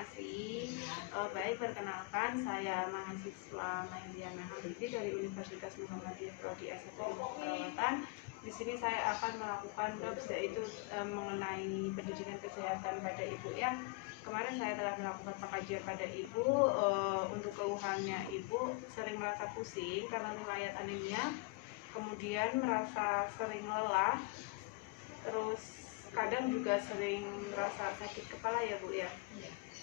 kasih. Baik, perkenalkan saya mahasiswa Mailiana Habibi dari Universitas Muhammadiyah Prodi S1 Ilmu Keperawatan. Di sini saya akan melakukan jobs yaitu mengenai pendidikan kesehatan pada ibu ya. Kemarin saya telah melakukan pengkajian pada ibu. Untuk keluhannya ibu sering merasa pusing karena riwayat anemia, kemudian merasa sering lelah, terus kadang juga sering merasa sakit kepala ya Bu ya.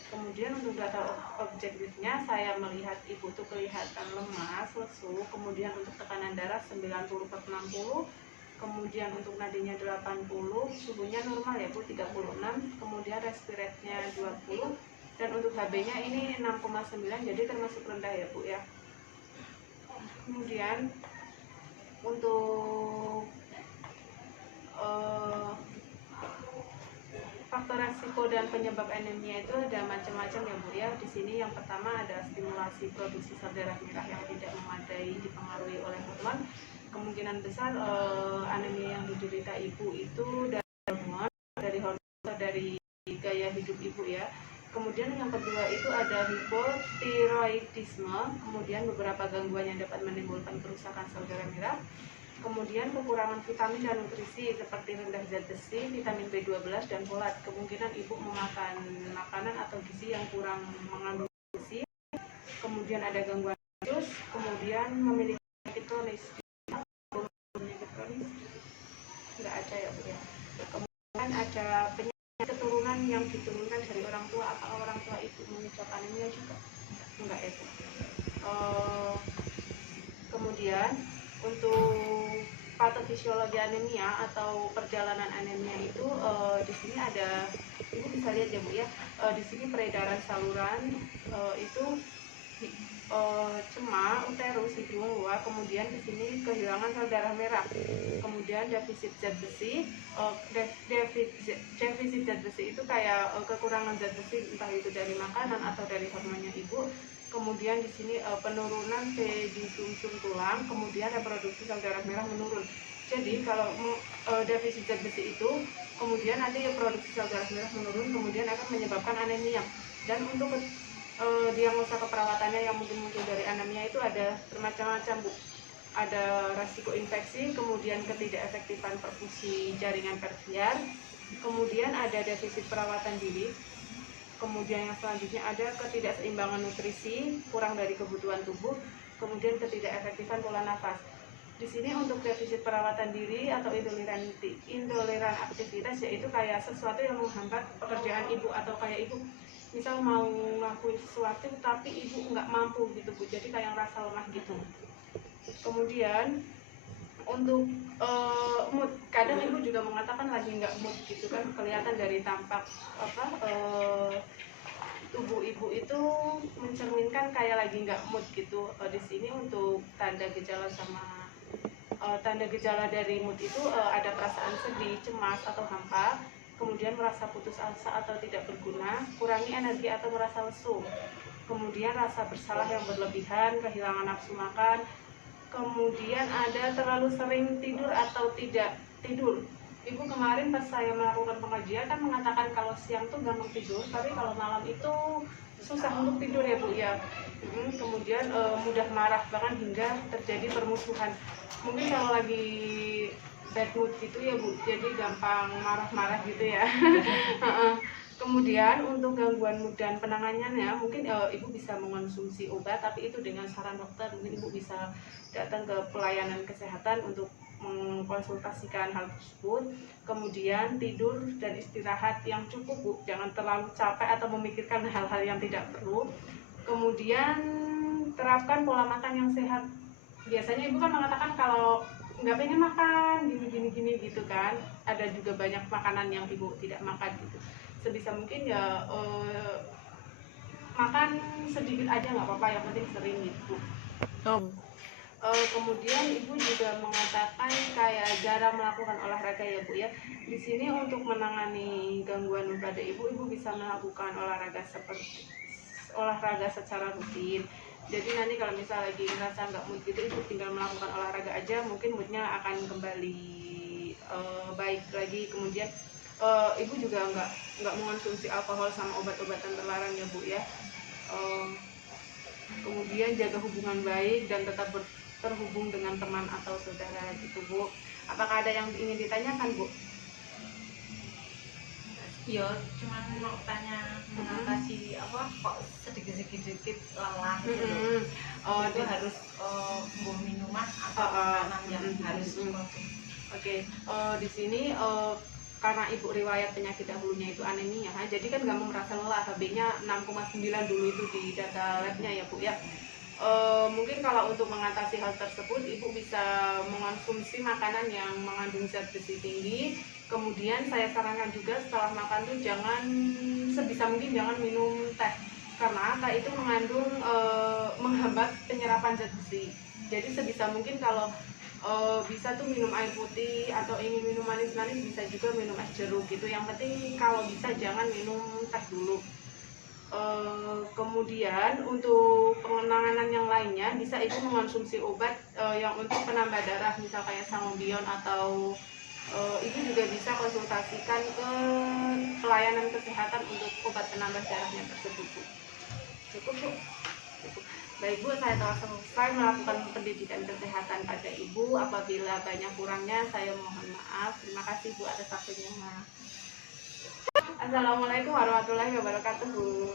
Kemudian untuk data objektifnya saya melihat ibu tuh kelihatan lemas, lesu, kemudian untuk tekanan darah 90/60, kemudian untuk nadinya 80, suhunya normal ya Bu 36, kemudian respiratnya 20, dan untuk HB-nya ini 6,9, jadi termasuk rendah ya Bu ya. Kemudian untuk faktor resiko dan penyebab anemia itu ada macam-macam ya Bu ya. Di sini yang pertama ada stimulasi produksi sel darah merah yang tidak memadai dipengaruhi oleh hormon. Kemungkinan besar anemia yang diderita ibu itu dari hormon, dari gaya hidup ibu ya. Kemudian yang kedua itu ada hipotiroidisme, kemudian beberapa gangguan yang dapat menimbulkan kerusakan sel darah merah. Kemudian kekurangan vitamin dan nutrisi seperti rendah zat besi, vitamin B12 dan folat. Kemungkinan ibu memakan makanan atau gizi yang kurang mengandung besi. Kemudian ada gangguan usus, kemudian memiliki penyakit kronis. Enggak ada ya Bu ya. Kemudian ada penyakit keturunan yang diturunkan dari orang tua, atau orang tua ibu mengidap anemia juga? Enggak ya Bu. Kemudian untuk patofisiologi anemia atau perjalanan anemia itu di sini ada, ibu bisa lihat ya Bu ya, di sini peredaran saluran itu cema, uterus, hidung, luar, kemudian di sini kehilangan sel darah merah, kemudian defisit zat besi. Defisit zat besi itu kayak kekurangan zat besi, entah itu dari makanan atau dari hormonnya ibu. Kemudian di sini penurunan P di sumsum tulang, kemudian reproduksi sel darah merah menurun. Jadi kalau defisit zat besi itu, kemudian nanti produksi sel darah merah menurun, kemudian akan menyebabkan anemia. Dan untuk diagnosa keperawatannya yang mungkin muncul dari anemia itu ada bermacam-macam Bu. Ada resiko infeksi, kemudian ketidakefektifan perfusi jaringan perviar, kemudian ada defisit perawatan diri. Kemudian yang selanjutnya ada ketidakseimbangan nutrisi, kurang dari kebutuhan tubuh, kemudian ketidakefektifan pola nafas. Di sini untuk defisit perawatan diri atau intoleran aktivitas, yaitu kayak sesuatu yang menghambat pekerjaan ibu, atau kayak ibu misal mau ngelakuin sesuatu tapi ibu nggak mampu gitu Bu, jadi kayak rasa lemah gitu. Kemudian untuk mood, kadang ibu juga mengatakan lagi nggak mood gitu kan, kelihatan dari tampak tubuh ibu itu mencerminkan kayak lagi nggak mood gitu. Di sini untuk tanda gejala sama tanda gejala dari mood itu ada perasaan sedih, cemas atau hampa, kemudian merasa putus asa atau tidak berguna, kurangi energi atau merasa lesu, kemudian rasa bersalah yang berlebihan, kehilangan nafsu makan. Kemudian ada terlalu sering tidur atau tidak tidur. Ibu kemarin pas saya melakukan pengajian kan mengatakan kalau siang tuh gampang tidur, tapi kalau malam itu susah untuk tidur ya Bu ya. Kemudian mudah marah, bahkan hingga terjadi permusuhan. Mungkin kalau lagi bad mood gitu ya Bu, jadi gampang marah-marah gitu ya. Kemudian untuk gangguan mood dan penanganannya, mungkin ibu bisa mengonsumsi obat, tapi itu dengan saran dokter. Mungkin ibu bisa datang ke pelayanan kesehatan untuk mengkonsultasikan hal tersebut. Kemudian tidur dan istirahat yang cukup Bu, jangan terlalu capek atau memikirkan hal-hal yang tidak perlu. Kemudian terapkan pola makan yang sehat. Biasanya ibu kan mengatakan kalau nggak pengen makan gini gitu kan, ada juga banyak makanan yang ibu tidak makan gitu. Sebisa mungkin ya makan sedikit aja nggak apa-apa, yang penting sering gitu. Kemudian ibu juga mengatakan kayak jarang melakukan olahraga ya Bu ya. Di sini untuk menangani gangguan pada ibu bisa melakukan olahraga secara rutin. Jadi nanti kalau misal lagi ngerasa nggak mood gitu, ibu tinggal melakukan olahraga aja, mungkin moodnya akan kembali baik lagi. Kemudian Ibu juga nggak mengonsumsi alkohol sama obat-obatan terlarang ya Bu ya. Kemudian jaga hubungan baik dan tetap terhubung dengan teman atau saudara gitu Bu. Apakah ada yang ingin ditanyakan Bu? Iya, cuman mau tanya mengatasi apa kok sedikit lelah gitu loh. Itu harus minuman atau makanan yang harus dikonsumsi. Oke, di sini karena ibu riwayat penyakit dahulunya itu anemia, jadi kan nggak mau merasa lelah. HB-nya 6,9 dulu itu di data labnya ya Bu ya. Mungkin kalau untuk mengatasi hal tersebut, ibu bisa mengonsumsi makanan yang mengandung zat besi tinggi. Kemudian saya sarankan juga setelah makan tuh jangan, sebisa mungkin jangan minum teh, karena teh itu mengandung menghambat penyerapan zat besi. Jadi sebisa mungkin kalau bisa tuh minum air putih, atau ingin minum manis-manis bisa juga minum es jeruk gitu. Yang penting kalau bisa jangan minum teh dulu. Kemudian untuk pengenangan yang lainnya bisa ibu mengonsumsi obat yang untuk penambah darah, misal kayak sangobion, atau ibu juga bisa konsultasikan ke pelayanan kesehatan untuk obat penambah darahnya tersebut Bu. Cukup Bu? Cukup. Baik Bu, saya telah selesai melakukan pendidikan kesehatan pada ibu. Apabila banyak kurangnya saya mohon maaf. Terima kasih Bu atas waktunya. Assalamualaikum warahmatullahi wabarakatuh Bu.